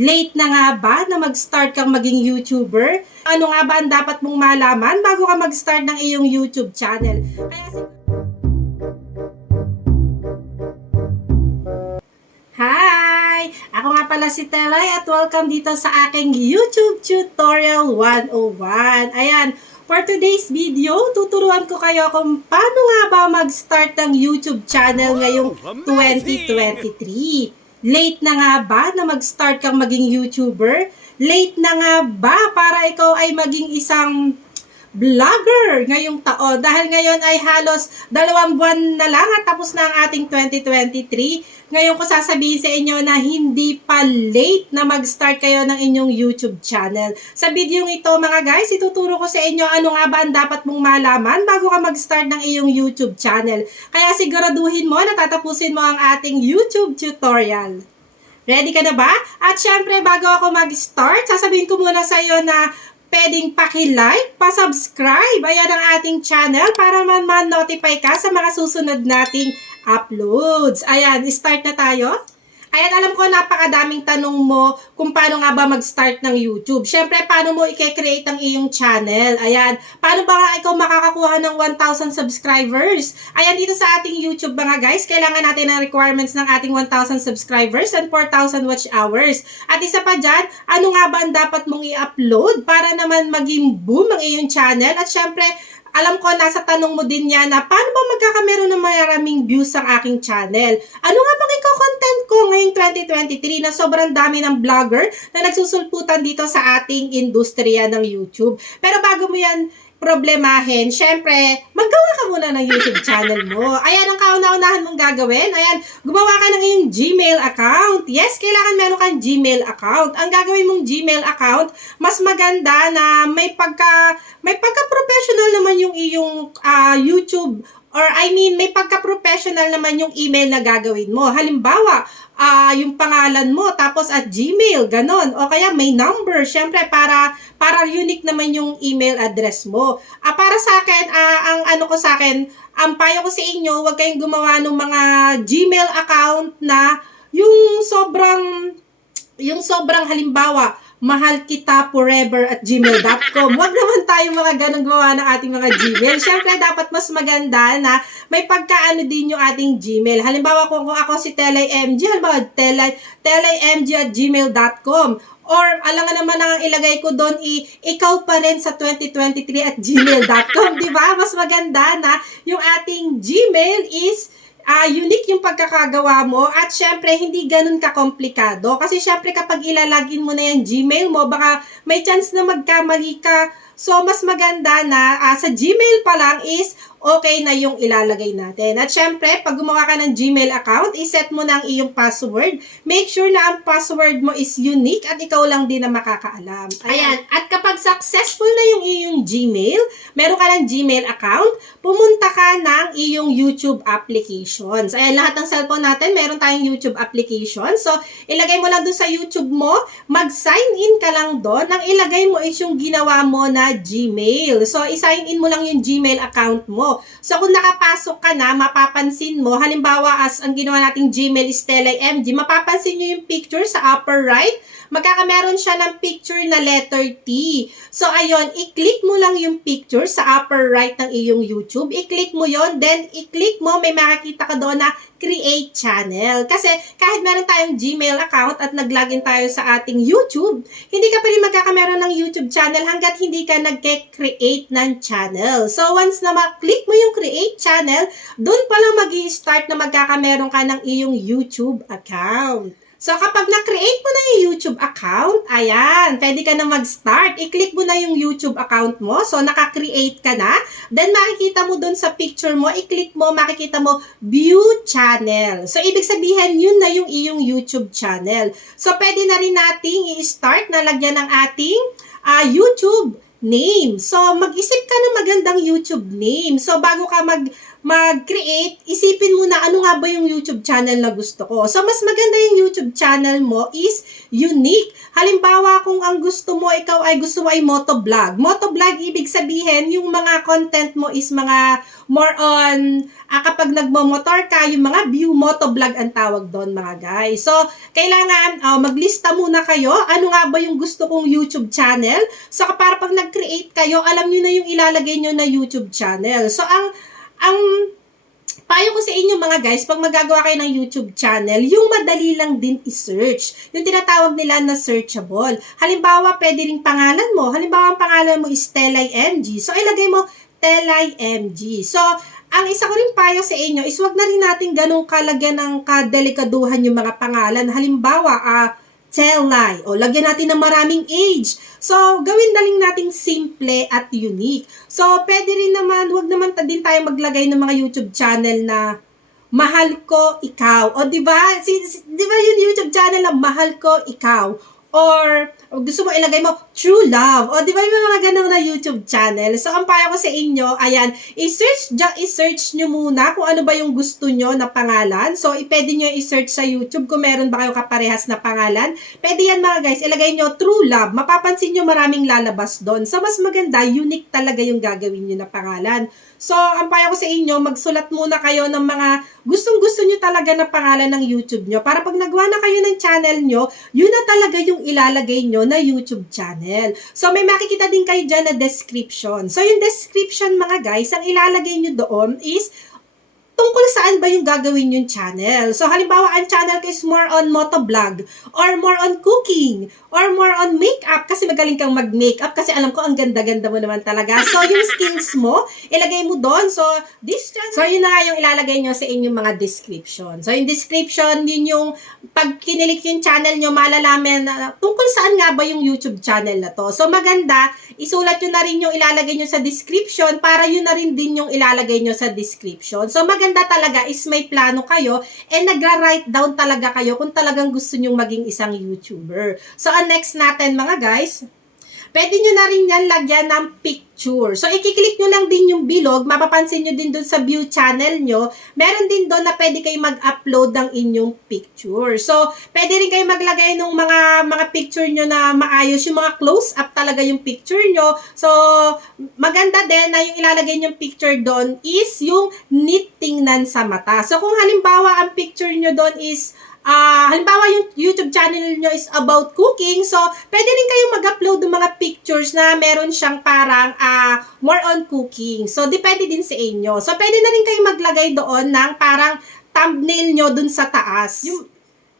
Late na nga ba na mag-start kang maging YouTuber? Ano nga ba ang dapat mong malaman bago ka mag-start ng iyong YouTube channel? Kaya sig- Hi! Ako nga pala si Telay at welcome dito sa aking YouTube Tutorial 101. Ayan, for today's video, tuturuan ko kayo kung paano nga ba mag-start ng YouTube channel ngayong 2023. Late na nga ba na mag-start kang maging YouTuber? Late na nga ba para ikaw ay maging isang vlogger ngayong taon dahil ngayon ay halos dalawang buwan na lang at tapos na ang ating 2023. Ngayon ko sasabihin sa inyo na hindi pa late na mag-start kayo ng inyong YouTube channel. Sa video ito mga guys, ituturo ko sa inyo ano nga ba ang dapat mong malaman bago ka mag-start ng iyong YouTube channel. Kaya siguraduhin mo na tatapusin mo ang ating YouTube tutorial. Ready ka na ba? At syempre, bago ako mag-start, sasabihin ko muna sa iyo na pwedeng paki-like, pa-subscribe, ayan ang ating channel para man man-notify ka sa mga susunod nating uploads. Ayan, start na tayo. Ayan, alam ko napakadaming tanong mo kung paano nga ba mag-start ng YouTube. Siyempre, paano mo i-create ang iyong channel? Ayan, paano ba nga ikaw makakakuha ng 1,000 subscribers? Ayan, dito sa ating YouTube mga guys, kailangan natin ng requirements ng ating 1,000 subscribers and 4,000 watch hours. At isa pa dyan, ano nga ba ang dapat mong i-upload para naman maging boom ang iyong channel? At syempre, alam ko nasa tanong mo din yan na paano ba magkakameron ng maraming views ang aking channel? Ano nga bang ikaw content ko ngayong 2023 na sobrang dami ng vlogger na nagsusulputan dito sa ating industriya ng YouTube? Pero bago mo yan problemahin, syempre, maggawa ka muna ng YouTube channel mo. Ayan ang kauna-unahan mong gagawin. Ayan, gumawa ka ng iyong Gmail account. Yes, kailangan meron kang Gmail account. Ang gagawin mong Gmail account, mas maganda na may pagka may naman yung iyong ah, YouTube or I mean may pagka-professional naman yung email na gagawin mo. Halimbawa, ah yung pangalan mo tapos at Gmail, ganon. O kaya may number, syempre para para unique naman yung email address mo. Ah para sa akin, ah, ang ano ko sa akin, ang payo ko sa inyo, huwag kayong gumawa ng mga Gmail account na yung sobrang yung sobrang halimbawa, mahal kita forever at gmail.com. Huwag naman tayo mga ganong gumawa ng ating mga Gmail. Siyempre, dapat mas maganda na may pagkaano din yung ating Gmail. Halimbawa, kung, kung ako si Telay MG, halimbawa, Telay, telayMG at gmail.com. Or, alam nga naman ang ilagay ko doon, i, ikaw pa rin sa 2023 at gmail.com. di ba? Mas maganda na yung ating Gmail is ah unique yung pagkakagawa mo at syempre hindi ganun kakomplikado. Kasi syempre kapag ilalagin mo na yung Gmail mo baka may chance na magkamali ka so mas maganda na ah, sa Gmail pa lang is okay na yung ilalagay natin at syempre pag gumawa ka ng Gmail account iset mo na ang iyong password make sure na ang password mo is unique at ikaw lang din na makakaalam ayan at kapag successful na yung iyong Gmail meron ka ng Gmail account pumunta ka ng iyong YouTube applications. Ayan, lahat ng cellphone natin, meron tayong YouTube application. So, ilagay mo lang doon sa YouTube mo, mag-sign in ka lang doon. Ang ilagay mo is yung ginawa mo na Gmail. So, i-sign in mo lang yung Gmail account mo. So, kung nakapasok ka na, mapapansin mo, halimbawa as ang ginawa nating Gmail is MG, mapapansin nyo yung picture sa upper right, magkakameron siya ng picture na letter T. So, ayun, i-click mo lang yung picture sa upper right ng iyong YouTube. I-click mo yon then i-click mo, may makikita ka doon na create channel. Kasi kahit meron tayong Gmail account at nag-login tayo sa ating YouTube, hindi ka pa rin magkakameron ng YouTube channel hanggat hindi ka nag-create ng channel. So, once na ma-click mo yung create channel, doon pa lang mag start na magkakameron ka ng iyong YouTube account. So, kapag na-create mo na yung YouTube account, ayan, pwede ka na mag-start. I-click mo na yung YouTube account mo. So, naka-create ka na. Then, makikita mo dun sa picture mo, i-click mo, makikita mo, view channel. So, ibig sabihin, yun na yung iyong YouTube channel. So, pwede na rin nating i-start na lagyan ng ating ah, YouTube name. So, mag-isip ka ng magandang YouTube name. So, bago ka mag mag-create, isipin mo na ano nga ba yung YouTube channel na gusto ko. So, mas maganda yung YouTube channel mo is unique. Halimbawa, kung ang gusto mo, ikaw ay gusto mo ay motovlog. Motovlog, ibig sabihin, yung mga content mo is mga more on, ah, kapag nagmomotor ka, yung mga view motovlog ang tawag doon mga guys. So, kailangan ah, maglista muna kayo. Ano nga ba yung gusto kong YouTube channel? So, para pag nag-create kayo, alam nyo na yung ilalagay nyo na YouTube channel. So, ang, ang payo ko sa inyo mga guys, pag magagawa kayo ng YouTube channel, yung madali lang din i-search. Yung tinatawag nila na searchable. Halimbawa, pwede ring pangalan mo. Halimbawa, ang pangalan mo is Telay MG. So, ilagay mo Telay MG. So, ang isa ko rin payo sa inyo is wag na rin natin ganong kalagyan ng kadelikaduhan yung mga pangalan. Halimbawa, ah, Telay. O, lagyan natin ng maraming age. So, gawin na lang nating simple at unique. So, pwede rin naman, wag naman din tayo maglagay ng mga YouTube channel na Mahal ko ikaw. O, di ba? Si, si- di ba yung YouTube channel na Mahal ko ikaw? Or, o gusto mo ilagay mo, True Love. O, di ba yung mga ganun na YouTube channel? So, ang payo ko sa inyo, ayan, i-search, i-search nyo muna kung ano ba yung gusto nyo na pangalan. So, pwede nyo i-search sa YouTube kung meron ba kayo kaparehas na pangalan. Pwede yan mga guys, ilagay nyo True Love. Mapapansin nyo maraming lalabas doon. So, mas maganda, unique talaga yung gagawin nyo na pangalan. So, ang payo ko sa inyo, magsulat muna kayo ng mga gustong-gusto nyo talaga na pangalan ng YouTube nyo. Para pag nagawa na kayo ng channel nyo, yun na talaga yung ilalagay nyo na YouTube channel. So, may makikita din kayo dyan na description. So, yung description mga guys, ang ilalagay nyo doon is tungkol saan ba yung gagawin yung channel. So, halimbawa, ang channel ko is more on motovlog, or more on cooking, or more on makeup, kasi magaling kang mag-makeup, kasi alam ko, ang ganda-ganda mo naman talaga. So, yung skills mo, ilagay mo doon. So, this channel, so, yun na nga yung ilalagay nyo sa inyong mga description. So, yung description, yun yung, pag kinilik yung channel nyo, malalaman na tungkol saan nga ba yung YouTube channel na to. So, maganda, isulat nyo na rin yung ilalagay nyo sa description para yun na rin din yung ilalagay nyo sa description. So, maganda talaga is may plano kayo and nagra-write down talaga kayo kung talagang gusto nyong maging isang YouTuber. So, ang next natin mga guys, pwede nyo na rin yan lagyan ng picture. So, ikiklik nyo lang din yung bilog. Mapapansin nyo din dun sa view channel nyo. Meron din doon na pwede kayo mag-upload ng inyong picture. So, pwede rin kayo maglagay ng mga mga picture nyo na maayos. Yung mga close-up talaga yung picture nyo. So, maganda din na yung ilalagay nyong picture doon is yung neat tingnan sa mata. So, kung halimbawa ang picture nyo doon is Ah, halimbawa yung YouTube channel nyo is about cooking, so pwede rin kayo mag-upload ng mga pictures na meron siyang parang ah, more on cooking. So depende din sa inyo. So pwede na rin kayo maglagay doon ng parang thumbnail nyo dun sa taas. Yung,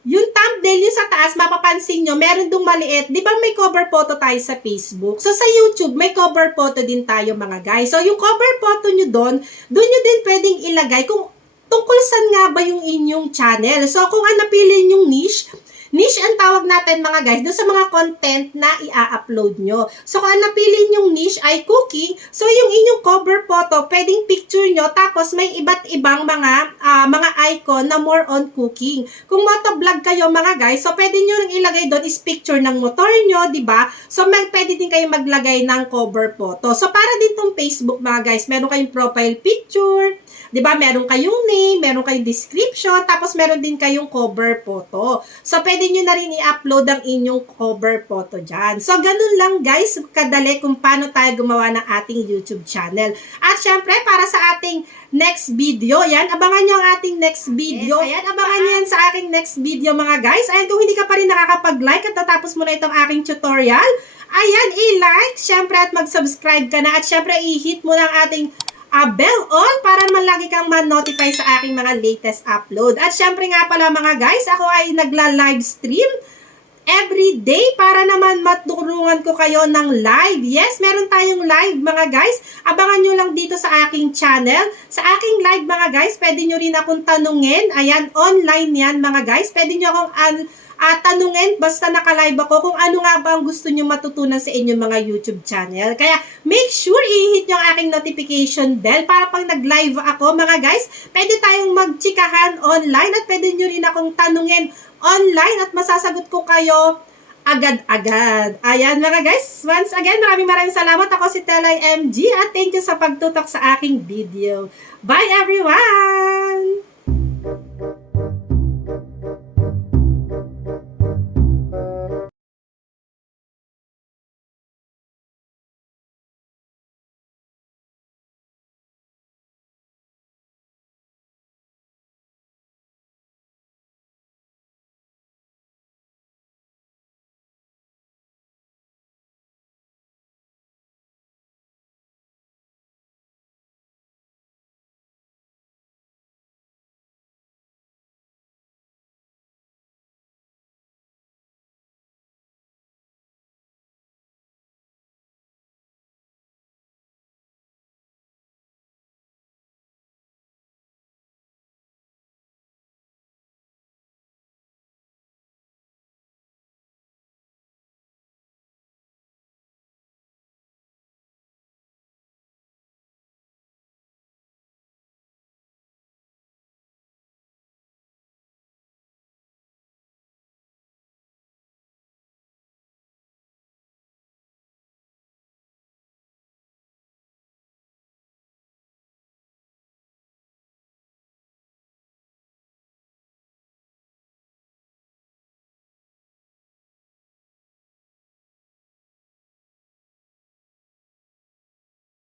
yung thumbnail yung sa taas, mapapansin nyo, meron dong maliit. Di ba may cover photo tayo sa Facebook? So sa YouTube, may cover photo din tayo mga guys. So yung cover photo nyo doon, doon nyo din pwedeng ilagay kung tungkol saan nga ba yung inyong channel. So, kung ang napili yung niche, niche ang tawag natin mga guys, doon sa mga content na i-upload nyo. So, kung ang napili yung niche ay cooking, so yung inyong cover photo, pwedeng picture nyo, tapos may iba't ibang mga ah, mga icon na more on cooking. Kung motovlog kayo mga guys, so pwede nyo nang ilagay doon is picture ng motor nyo, di ba? So, may, pwede din kayo maglagay ng cover photo. So, para din tong Facebook mga guys, meron kayong profile picture, 'di ba? Meron kayong name, meron kayong description, tapos meron din kayong cover photo. So pwede niyo na rin i-upload ang inyong cover photo diyan. So ganun lang guys, kadali kung paano tayo gumawa ng ating YouTube channel. At syempre, para sa ating next video, yan, abangan niyo ang ating next video. Ayan, abangan niyo yan sa aking next video mga guys. Ayan, kung hindi ka pa rin nakakapag-like at natapos mo na itong aking tutorial, ayan, i-like, syempre at mag-subscribe ka na at syempre i-hit mo na ang ating a bell all para man lagi kang ma-notify sa aking mga latest upload. At syempre nga pala mga guys, ako ay nagla-live stream every day para naman matulungan ko kayo ng live. Yes, meron tayong live mga guys. Abangan nyo lang dito sa aking channel. Sa aking live mga guys, pwede nyo rin akong tanungin. Ayan, online yan mga guys. Pwede nyo akong at tanungin basta naka-live ako kung ano nga ba ang gusto nyo matutunan sa inyong mga YouTube channel. Kaya make sure i-hit nyo ang aking notification bell para pag nag-live ako mga guys, pwede tayong magchikahan online at pwede nyo rin akong tanungin online at masasagot ko kayo agad-agad. Ayan mga guys, once again, maraming maraming salamat. Ako si Telay MG at thank you sa pagtutok sa aking video. Bye everyone!